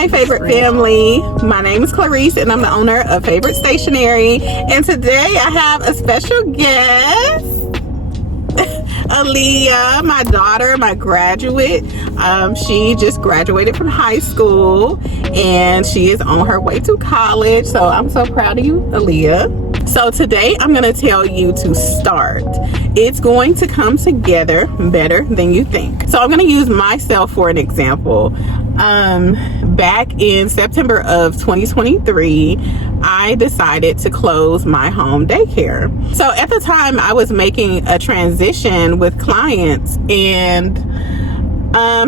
Hi favorite family, my name is Clarice and I'm the owner of Favorite Stationery, and today I have a special guest, Aaliyah, my daughter, my graduate. She just graduated from high school and she is on her way to college, so I'm so proud of you, Aaliyah. So today I'm going to tell you to start. It's going to come together better than you think. So I'm going to use myself for an example. Back in September of 2023, I decided to close my home daycare. So at the time I was making a transition with clients, and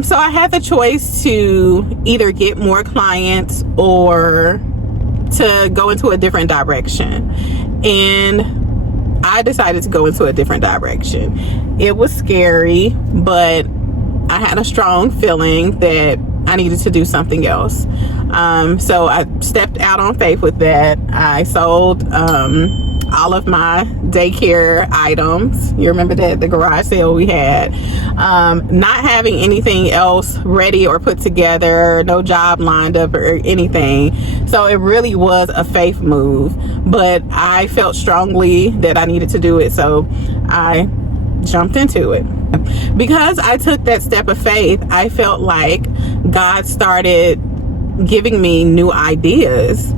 so I had the choice to either get more clients or to go into a different direction. And I decided to go into a different direction. It was scary, but I had a strong feeling that I needed to do something else. So I stepped out on faith with that. I sold all of my daycare items. You remember that, the garage sale we had. Not having anything else ready or put together, no job lined up or anything. So it really was a faith move, but I felt strongly that I needed to do it, so I jumped into it. Because I took that step of faith, I felt like God started giving me new ideas.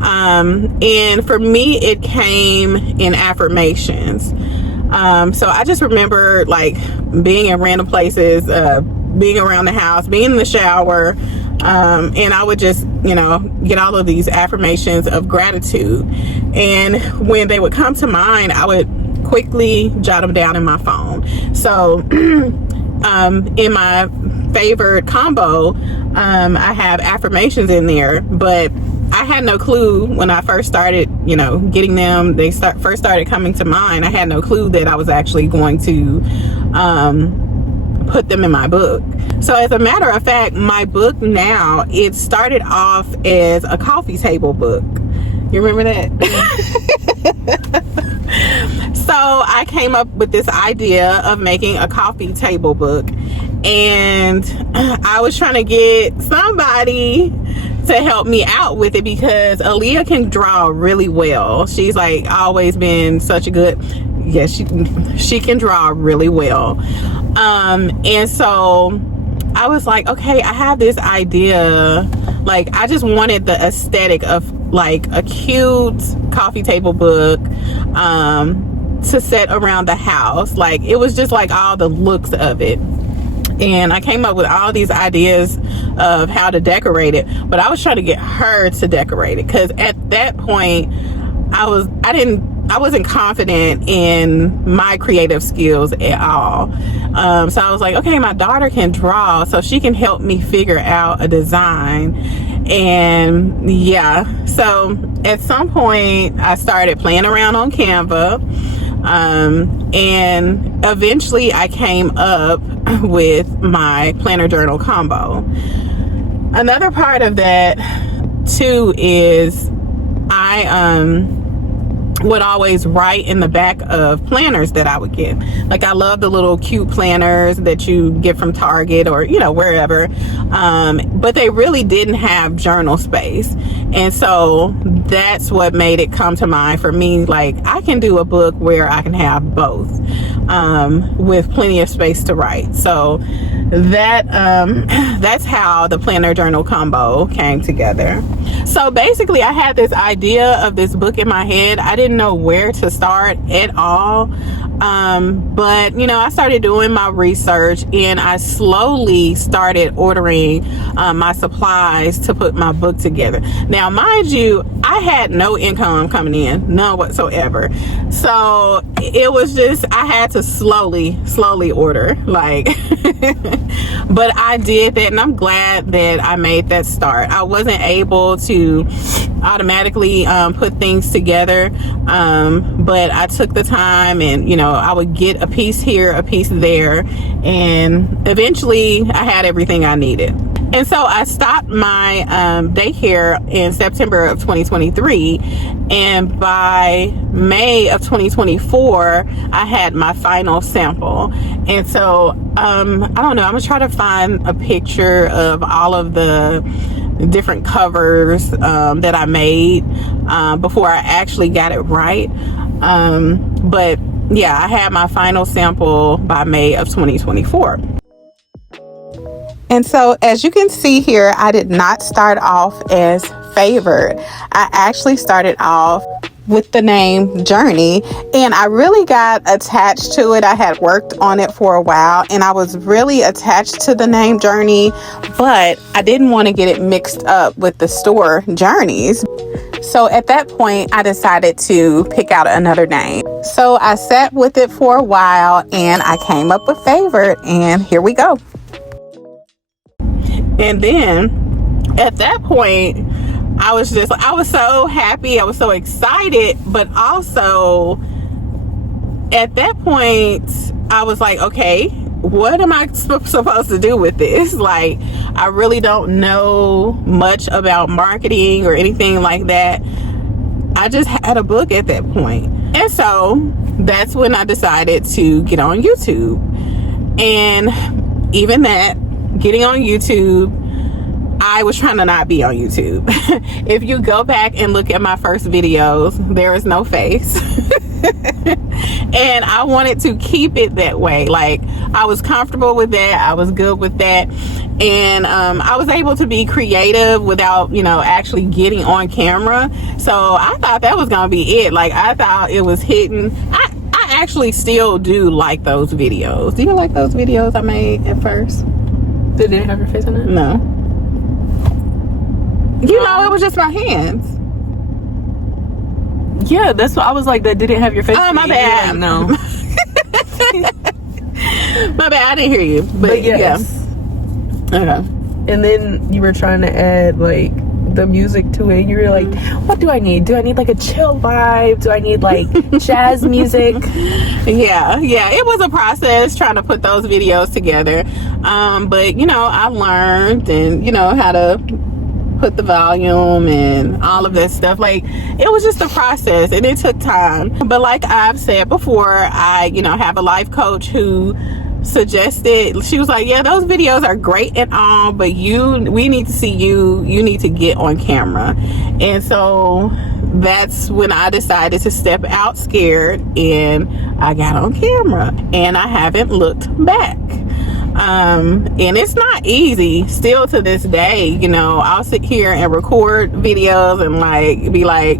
And for me, it came in affirmations. So I just remember like being in random places, being around the house, being in the shower, and I would just, get all of these affirmations of gratitude. And when they would come to mind, I would quickly jot them down in my phone. So in my favorite combo, I have affirmations in there, but I had no clue when I first started, getting them. They first started coming to mind. I had no clue that I was actually going to put them in my book. So as a matter of fact, my book now, it started off as a coffee table book. You remember that? So I came up with this idea of making a coffee table book, and I was trying to get somebody to help me out with it because Aaliyah can draw really well. She's like always been such a good, she can draw really well. And so I was like, okay, I have this idea. Like, I just wanted the aesthetic of like a cute coffee table book to set around the house. Like, it was just like all the looks of it. And I came up with all these ideas of how to decorate it, but I was trying to get her to decorate it because at that point I wasn't confident in my creative skills at all. So I was like, okay, my daughter can draw, so she can help me figure out a design. And yeah, so at some point I started playing around on Canva. And eventually I came up with my planner journal combo. Another part of that too is I would always write in the back of planners that I would get. Like, I love the little cute planners that you get from Target or wherever, but they really didn't have journal space. And so that's what made it come to mind for me. Like, I can do a book where I can have both, with plenty of space to write. So that's how the planner journal combo came together. So basically I had this idea of this book in my head. I didn't know where to start at all. But I started doing my research, and I slowly started ordering my supplies to put my book together. Now, mind you, I had no income coming in, none whatsoever. So it was just, I had to slowly order, like, but I did that, and I'm glad that I made that start. I wasn't able to automatically put things together, but I took the time, and I would get a piece here, a piece there, and eventually I had everything I needed. And so I stopped my daycare in September of 2023, and by May of 2024 I had my final sample. And so I don't know, I'm gonna try to find a picture of all of the different covers that I made before I actually got it right. But yeah, I had my final sample by May of 2024. And so, as you can see here, I did not start off as Favored. I actually started off with the name Journey, and I really got attached to it. I had worked on it for a while, and I was really attached to the name Journey, but I didn't want to get it mixed up with the store Journeys. So at that point, I decided to pick out another name. So I sat with it for a while, and I came up with Favored, and here we go. And then at that point, I was so happy. I was so excited, but also at that point, I was like, okay, what am I supposed to do with this? Like, I really don't know much about marketing or anything like that. I just had a book at that point. And so that's when I decided to get on YouTube. And even that, getting on YouTube, I was trying to not be on YouTube. If you go back and look at my first videos, there is no face. And I wanted to keep it that way. Like, I was comfortable with that. I was good with that. And I was able to be creative without, actually getting on camera. So I thought that was going to be it. Like, I thought it was hitting. I actually still do like those videos. Do you like those videos I made at first? Did it have your face in it? No. It was just my hands. Yeah, that's what I was like. That didn't have your face. Oh, my bad. Like, no. My bad. I didn't hear you. But yes. Yeah. Okay. And then you were trying to add like the music to it. You were like, what do I need? Do I need like a chill vibe? Do I need like jazz music? Yeah. It was a process trying to put those videos together. But I learned and how to put the volume and all of that stuff. Like, it was just a process and it took time. But like I've said before, I have a life coach who suggested, she was like, yeah, those videos are great and all, but we need to see you need to get on camera. And so that's when I decided to step out scared, and I got on camera, and I haven't looked back. And it's not easy still to this day. I'll sit here and record videos and like be like,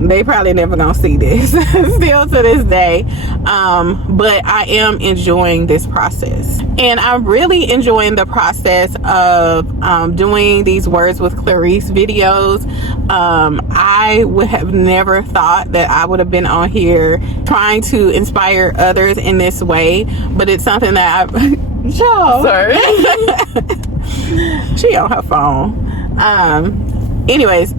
they probably never gonna see this still to this day. But I am enjoying this process, and I'm really enjoying the process of doing these Words with Clarice videos. I would have never thought that I would have been on here trying to inspire others in this way, but it's something that Sorry. She on her phone. Anyways,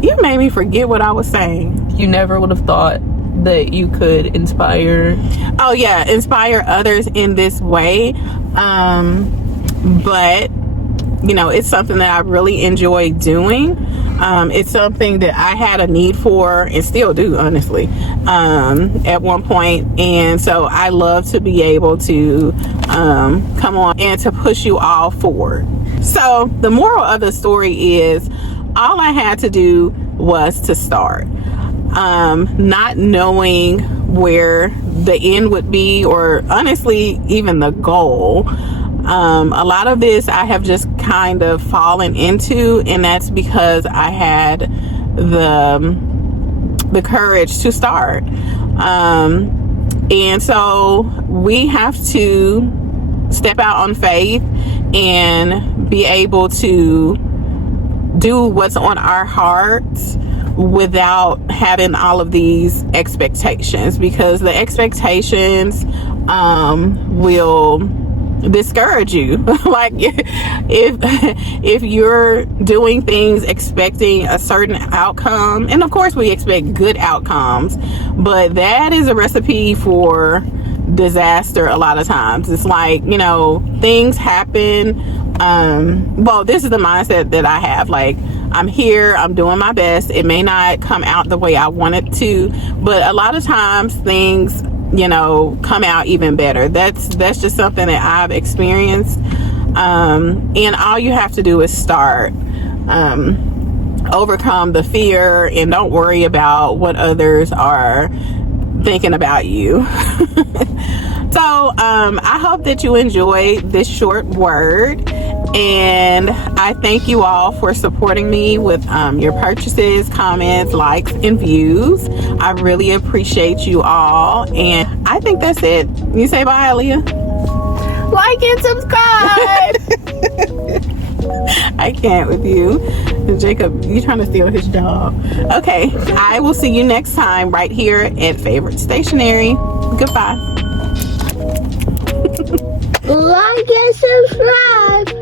you made me forget what I was saying. You never would have thought that you could inspire. Oh yeah, inspire others in this way. But it's something that I really enjoy doing. It's something that I had a need for and still do, honestly, at one point. And so I love to be able to come on and to push you all forward. So the moral of the story is, all I had to do was to start. Not knowing where the end would be, or honestly, even the goal. A lot of this I have just kind of fallen into, and that's because I had the courage to start. And so we have to step out on faith and be able to do what's on our hearts without having all of these expectations, because the expectations will discourage you. Like, if you're doing things expecting a certain outcome, and of course we expect good outcomes, but that is a recipe for disaster a lot of times. It's like, things happen. Well, this is the mindset that I have. Like, I'm here, I'm doing my best. It may not come out the way I want it to, but a lot of times things come out even better. That's just something that I've experienced. And all you have to do is start. Overcome the fear and don't worry about what others are thinking about you. So I hope that you enjoyed this short word, and I thank you all for supporting me with your purchases, comments, likes, and views. I really appreciate you all, and I think that's it. You say bye, Aaliyah. Like and subscribe. I can't with you. Jacob, you trying to steal his job. Okay, I will see you next time right here at Favorite Stationery. Goodbye. Like and subscribe.